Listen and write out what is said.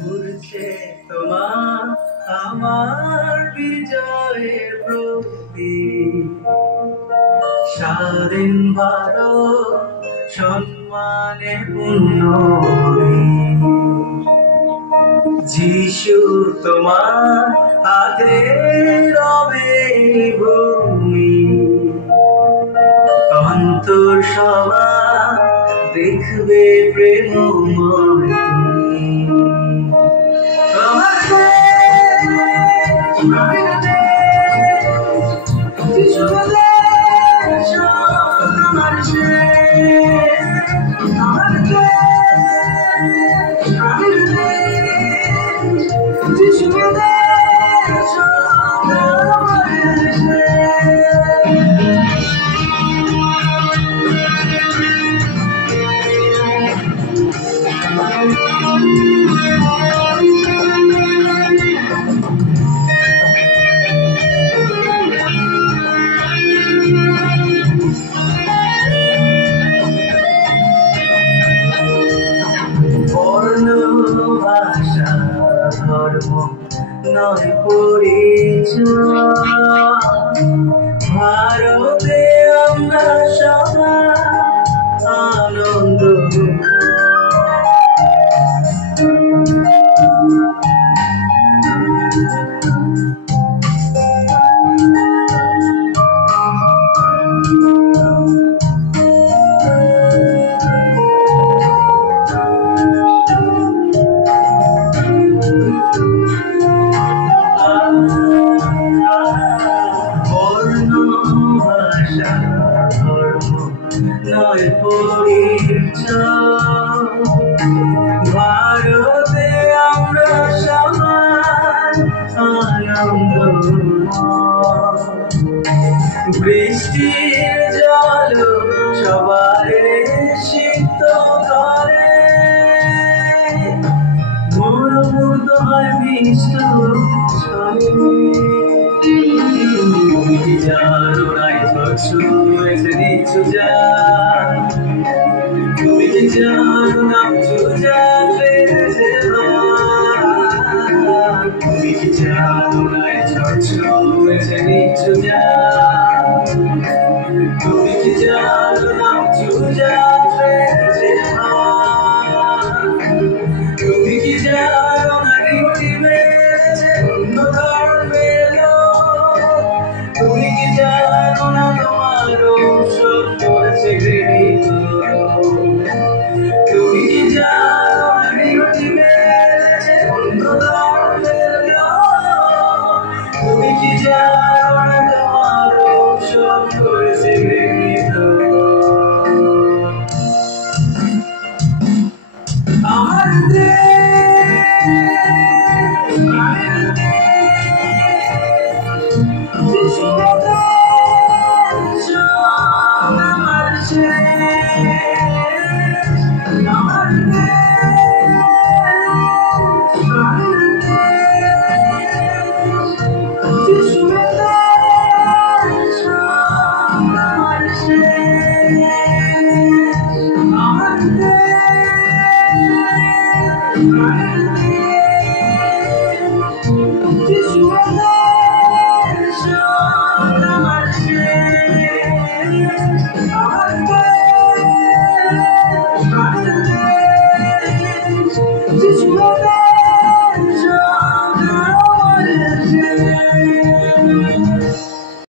ঘুরছে তোমার আমার বিজয়ের প্রতীক, স্বাধীন ভারত সম্মানে পূর্ণ যিশু তোমার হাতে রবে ভূমি, অন্তর সবার দেখবে প্রেমময় তুমি। আমার যিশু দেশ আমার আমার যিশু দেশ বর্ণ ভাষা ধর্ম নয় পরিচয়, ভারতে আমরা সবাই আনন্দ নয় পরিচয়, ভারতে আমরা সবাই আনন্দ, বৃষ্টির জল সবারে সিক্ত করে, মরুভূত হয় মিষ্ট জানো নাই ছুঁয়েছে নিচু যা, তুমি কি জানো না চুজা পেয়েছে, তুমি কি জানো নাই ছুঁয়েছে নিচু যা, তুমি কি জানো না চুজা পেয়েছে, তুমি কি জানো না ডিউটি মেরেছে অন্য ধর্মের লোক, তুমি কি জানো না তোমার ঔষধ করেছে ঘৃণিত, তুমি কি জানো না ডিউটি মেরেছে অন্য ধর্মের লোক, তুমি কি জানো না তোমার ঔষধ করেছে ঘৃণিত। আমার দেশ